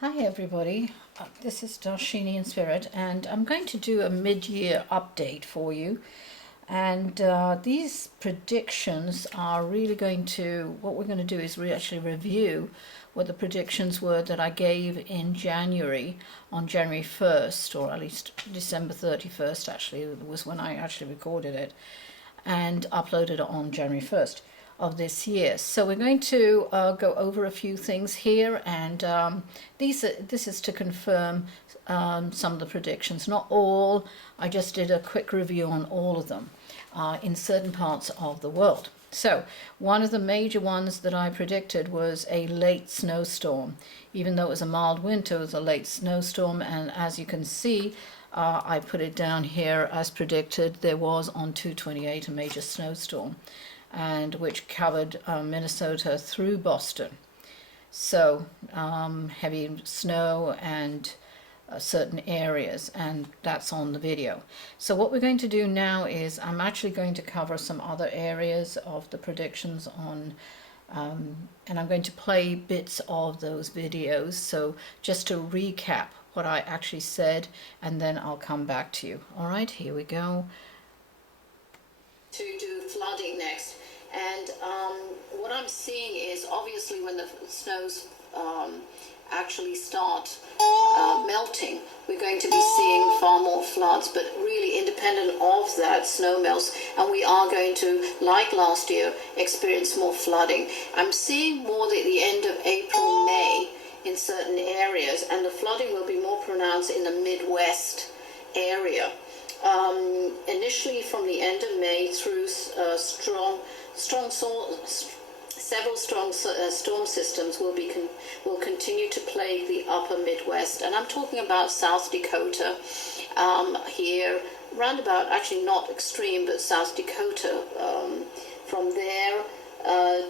Hi everybody, this is Darshini in Spirit, and I'm going to do a mid-year update for you. And these predictions are really what we're going to do is actually review what the predictions were that I gave in January, on January 1st, or at least December 31st actually, was when I actually recorded it and uploaded it on January 1st of this year. So we're going to go over a few things here, and this is to confirm some of the predictions, not all. I just did a quick review on all of them in certain parts of the world. So one of the major ones that I predicted was a late snowstorm. Even though it was a mild winter, it was a late snowstorm, and as you can see, I put it down here as predicted. There was on 2/28 a major snowstorm, and which covered Minnesota through Boston. So heavy snow and certain areas, and that's on the video. So what we're going to do now is I'm actually going to cover some other areas of the predictions on and I'm going to play bits of those videos, so just to recap what I actually said, and then I'll come back to you. All right, here we go. To do flooding next, and what I'm seeing is obviously when the snows actually start melting, we're going to be seeing far more floods, but really independent of that snow melts, and we are going to, like last year, experience more flooding. I'm seeing more at the end of April, May in certain areas, and the flooding will be more pronounced in the Midwest area. Initially from the end of May through several strong storm systems will continue to plague the upper Midwest, and I'm talking about South Dakota here, roundabout, actually not extreme, but South Dakota, from there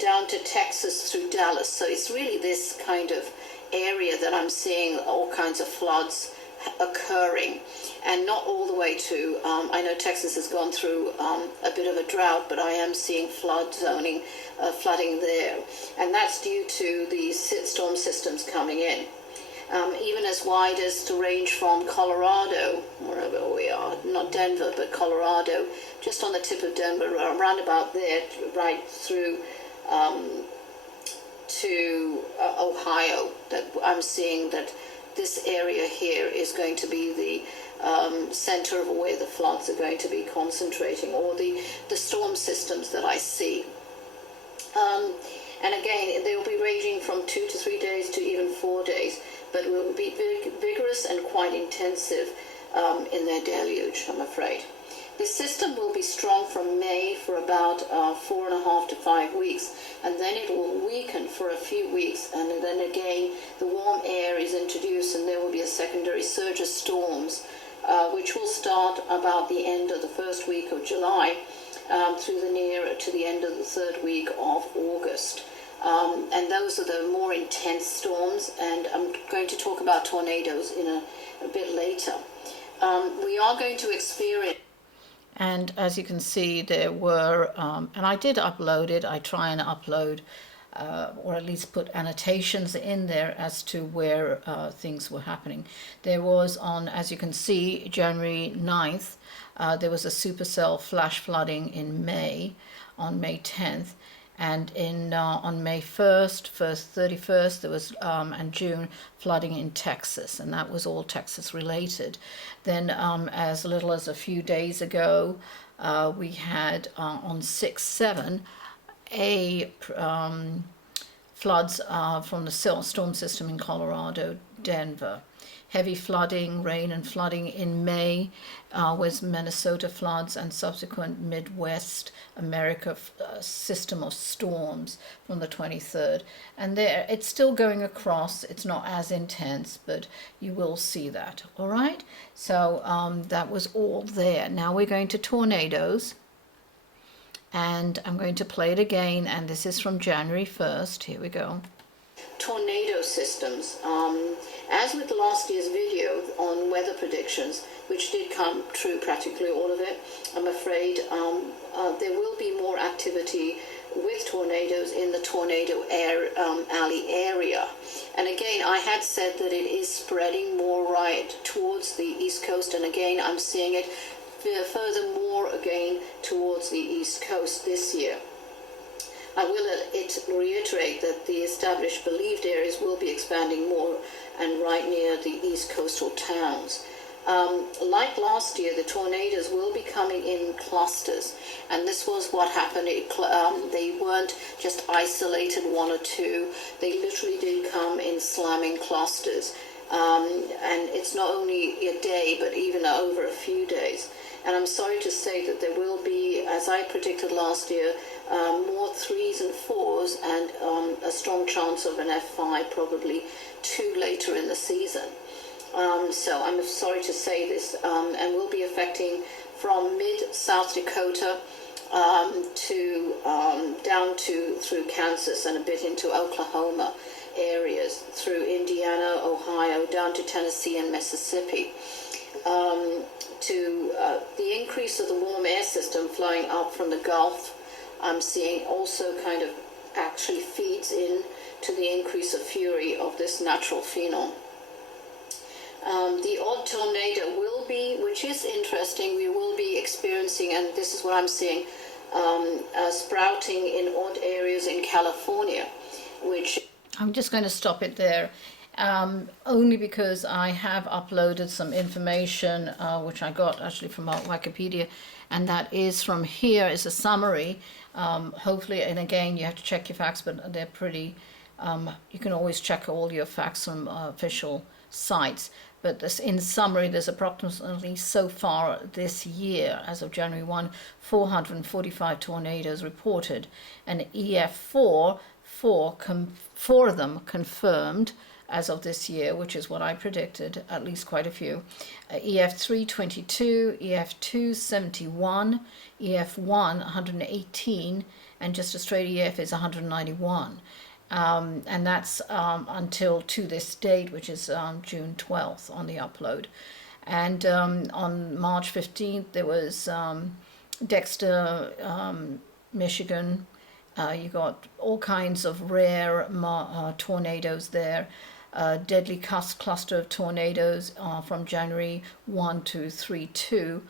down to Texas through Dallas. So it's really this kind of area that I'm seeing all kinds of floods occurring, and not all the way to I know Texas has gone through a bit of a drought, but I am seeing flooding there, and that's due to the storm systems coming in, even as wide as to range from Colorado, wherever we are, not Denver but Colorado, just on the tip of Denver, around about there, right through to Ohio. That I'm seeing that this area here is going to be the center of where the floods are going to be concentrating, or the storm systems that I see. And again, they will be ranging from 2 to 3 days to even 4 days, but will be vigorous and quite intensive in their deluge, I'm afraid. The system will be strong from May for about 4.5 to 5 weeks, and then it will weaken for a few weeks, and then again the warm air is introduced, and there will be a secondary surge of storms, which will start about the end of the first week of July through near to the end of the third week of August. And those are the more intense storms, and I'm going to talk about tornadoes in a bit later. We are going to experience. And as you can see, there were, and I did upload it, I try and upload, or at least put annotations in there as to where things were happening. There was on, as you can see, January 9th, there was a supercell flash flooding in May, on May 10th, and on May 1st, 31st, there was, and June, flooding in Texas, and that was all Texas related. Then as little as a few days ago, we had on 6/7 floods from the storm system in Colorado, Denver. Heavy flooding, rain and flooding in May was Minnesota floods, and subsequent Midwest America system of storms from the 23rd. And there, it's still going across. It's not as intense, but you will see that. All right? So that was all there. Now we're going to tornadoes. And I'm going to play it again, and this is from January 1st. Here we go. tornado systems. As with last year's video on weather predictions, which did come true, practically all of it, I'm afraid there will be more activity with tornadoes in the tornado alley area. And again, I had said that it is spreading more right towards the east coast, and again I'm seeing it furthermore again towards the east coast this year. I will reiterate that the established believed areas will be expanding more and right near the east coastal towns. Like last year, the tornadoes will be coming in clusters, and this was what happened. They weren't just isolated one or two. They literally did come in slamming clusters, and it's not only a day, but even over a few days. And I'm sorry to say that there will be, as I predicted last year, more 3s and 4s, and a strong chance of an F5, probably 2 later in the season. So I'm sorry to say this, and will be affecting from mid-South Dakota to down to through Kansas and a bit into Oklahoma areas, through Indiana, Ohio, down to Tennessee and Mississippi. To the increase of the warm air system flowing up from the Gulf, I'm seeing also kind of actually feeds in to the increase of fury of this natural phenom. The odd tornado will be, which is interesting, we will be experiencing, and this is what I'm seeing, sprouting in odd areas in California, which... I'm just going to stop it there, only because I have uploaded some information, which I got actually from Wikipedia, and that is from here is a summary, hopefully, and again, you have to check your facts, but they're pretty, you can always check all your facts from official sites. But this, in summary, there's approximately so far this year, as of January 1, 445 tornadoes reported, and EF4, four of them confirmed as of this year, which is what I predicted, at least quite a few. EF3, 22, EF2, 71, EF1, 118, and just a straight EF is 191. And that's until to this date, which is June 12th on the upload. And on March 15th, there was Dexter, Michigan. You got all kinds of rare tornadoes there. Deadly cluster of tornadoes from January 1 to 3-2,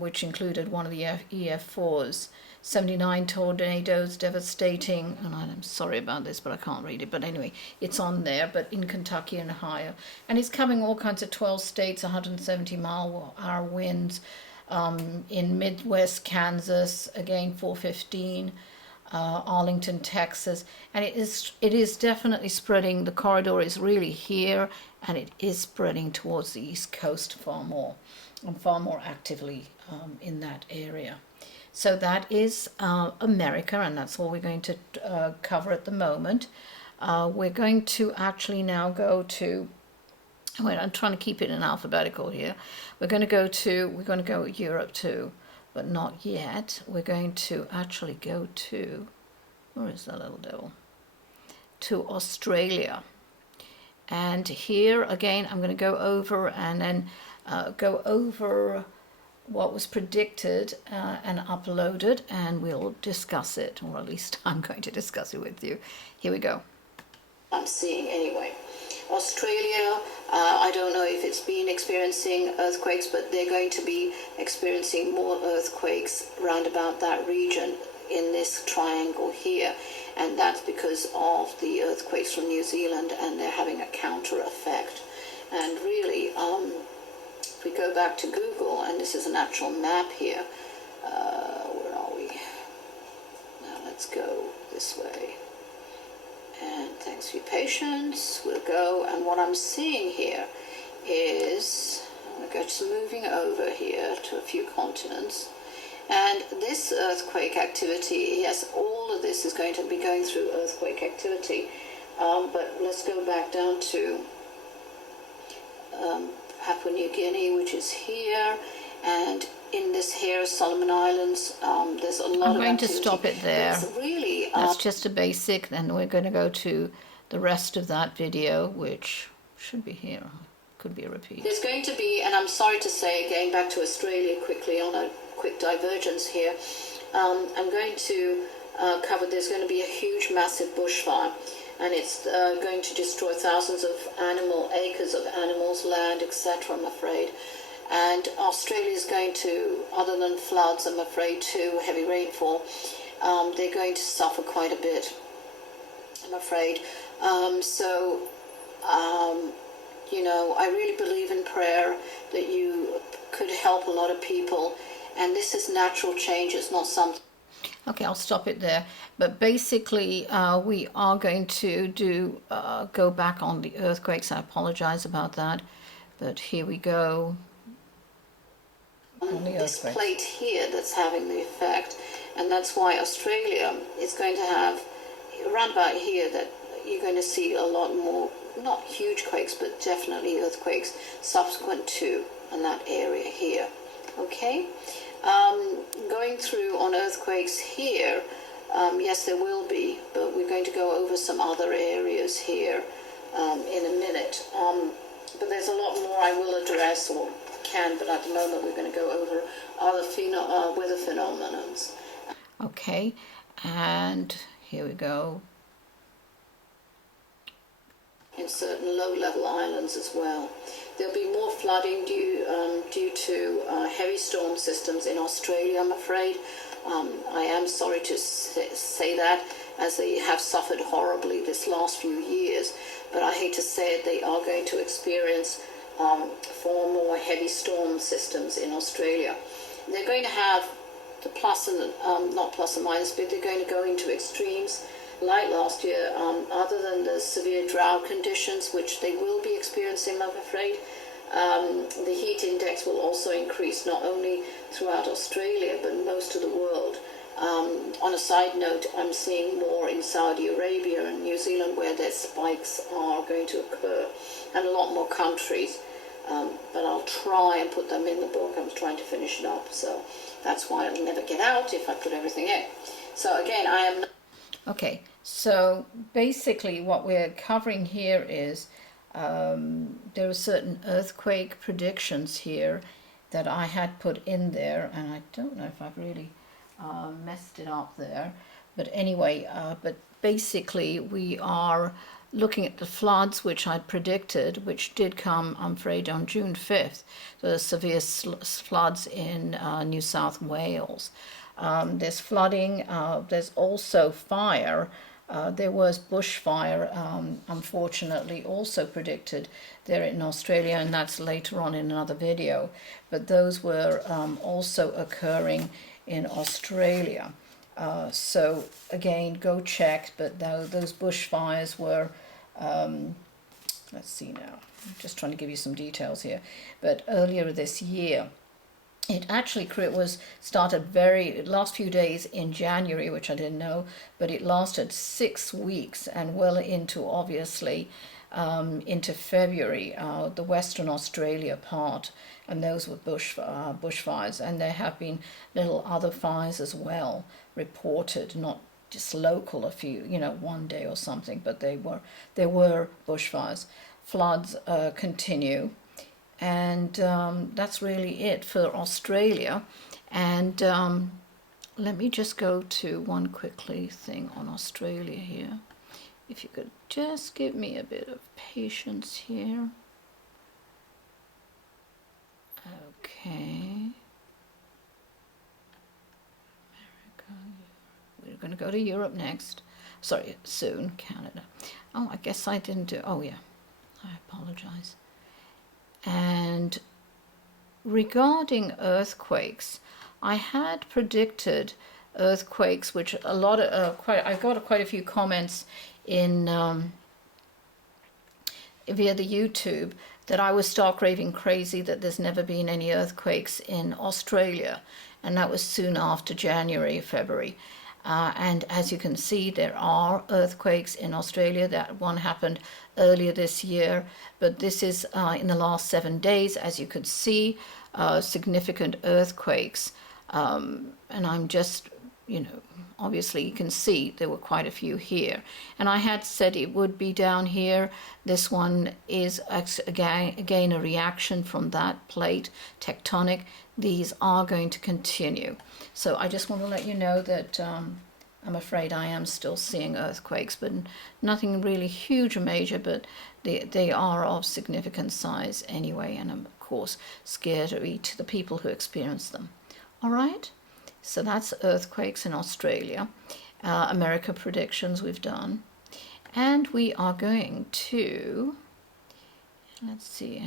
which included one of the EF4s. 79 tornadoes, devastating, and I'm sorry about this, but I can't read it, but anyway, it's on there, but in Kentucky and Ohio. And it's covering all kinds of 12 states, 170-mile-hour winds, in Midwest Kansas, again 415, Arlington, Texas, and it is definitely spreading. The corridor is really here, and it is spreading towards the East Coast far more, and far more actively in that area. So that is America, and that's all we're going to cover at the moment. We're going to actually now go to, well, I'm trying to keep it in alphabetical here. We're going to go Europe too, but not yet. We're going to actually go to, where is that little devil? To Australia. And here again, I'm going to go over and then go over what was predicted and uploaded, and we'll discuss it, or at least I'm going to discuss it with you. Here we go. I'm seeing anyway. Australia, I don't know if it's been experiencing earthquakes, but they're going to be experiencing more earthquakes round about that region in this triangle here, and that's because of the earthquakes from New Zealand, and they're having a counter effect. And really, if we go back to Google, and this is an actual map here, where are we? Now let's go this way. And thanks for your patience. We'll go, and what I'm seeing here is, we're just moving over here to a few continents. And this earthquake activity, yes, all of this is going to be going through earthquake activity. But let's go back down to Papua New Guinea, which is here, and in this here Solomon Islands, there's a lot of activity. I'm going to stop it there. Really, that's just a basic. Then we're going to go to the rest of that video, which should be here. Could be a repeat. There's going to be, and I'm sorry to say, going back to Australia quickly on a quick divergence here, I'm going to cover, there's going to be a huge, massive bushfire, and it's going to destroy thousands of acres of animals, land, etc., I'm afraid. And Australia is going to, other than floods, I'm afraid, too, heavy rainfall, they're going to suffer quite a bit, I'm afraid. You know, I really believe in prayer, that you could help a lot of people, and this is natural change, it's not something. Okay, I'll stop it there. But basically, we are going to go back on the earthquakes. I apologize about that, but here we go. On the this plate here that's having the effect, and that's why Australia is going to have, around about here, that you're going to see a lot more, not huge quakes, but definitely earthquakes subsequent to in that area here. Okay, going through on earthquakes here, yes, there will be, but we're going to go over some other areas here in a minute. But there's a lot more I will address, or can, but at the moment we're going to go over other weather phenomena. Okay, and here we go. In certain low-level islands as well. There'll be more flooding due to heavy storm systems in Australia, I'm afraid. I am sorry to say that, as they have suffered horribly this last few years, but I hate to say it, they are going to experience far more heavy storm systems in Australia. They're going to have the plus and, not plus and minus, but they're going to go into extremes. Like last year, other than the severe drought conditions, which they will be experiencing, I'm afraid, the heat index will also increase, not only throughout Australia, but most of the world. On a side note, I'm seeing more in Saudi Arabia and New Zealand, where their spikes are going to occur, and a lot more countries. But I'll try and put them in the book. I'm trying to finish it up, so that's why it'll never get out if I put everything in. So again, I am... Okay, so basically what we're covering here is there are certain earthquake predictions here that I had put in there, and I don't know if I've really messed it up there, but anyway, but basically we are looking at the floods which I'd predicted, which did come, I'm afraid, on June 5th, the severe floods in New South Wales. There's flooding, there's also fire. There was bushfire, unfortunately, also predicted there in Australia, and that's later on in another video. But those were also occurring in Australia. So again, go check, but those bushfires were, let's see now, I'm just trying to give you some details here, but earlier this year. It actually started last few days in January, which I didn't know, but it lasted 6 weeks and well into, obviously, into February, the Western Australia part, and those were bushfires, and there have been little other fires as well reported, not just local, a few, one day or something, but there were bushfires. Floods continue. And that's really it for Australia. And let me just go to one quickly thing on Australia here. If you could just give me a bit of patience here. Okay. America. We're going to go to Europe next. Sorry, soon, Canada. Oh, I guess I didn't do... Oh, yeah. I apologize. And regarding earthquakes, I had predicted earthquakes, which I got quite a few comments in via the YouTube that I was stark raving crazy that there's never been any earthquakes in Australia, and that was soon after January, February. And as you can see, there are earthquakes in Australia. That one happened earlier this year, but this is in the last 7 days, as you could see, significant earthquakes. And I'm just, you know, obviously you can see there were quite a few here. And I had said it would be down here. This one is again a reaction from that plate tectonic. These are going to continue. So I just want to let you know that I'm afraid I am still seeing earthquakes, but nothing really huge or major, but they are of significant size anyway, and of course scary to the people who experience them. All right? So that's earthquakes in Australia. America predictions we've done. And we are going to, let's see,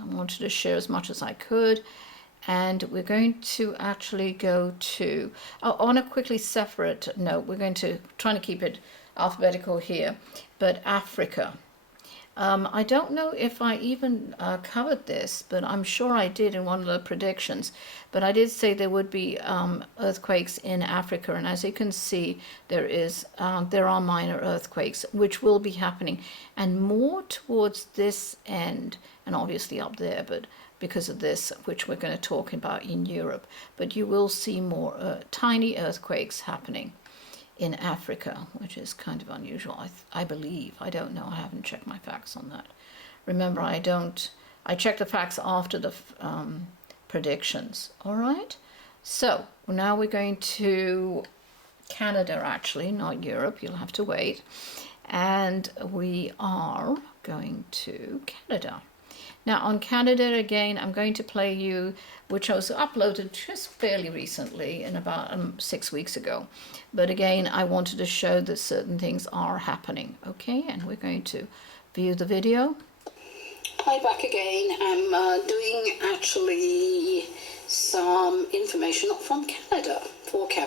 I wanted to share as much as I could. And we're going to actually go to, on a quickly separate note, we're going to, trying to keep it alphabetical here, but Africa. I don't know if I even covered this, but I'm sure I did in one of the predictions. But I did say there would be earthquakes in Africa, and as you can see, there are minor earthquakes which will be happening, and more towards this end, and obviously up there, but because of this, which we're going to talk about in Europe. But you will see more tiny earthquakes happening in Africa, which is kind of unusual, I believe. I don't know. I haven't checked my facts on that. Remember, I check the facts after the predictions. All right? So now we're going to Canada, actually, not Europe. You'll have to wait. And we are going to Canada. Now on Canada again, I'm going to play you, which was uploaded just fairly recently, in about 6 weeks ago. But again, I wanted to show that certain things are happening. Okay, and we're going to view the video. Hi, back again. I'm doing actually some information from Canada for Canada.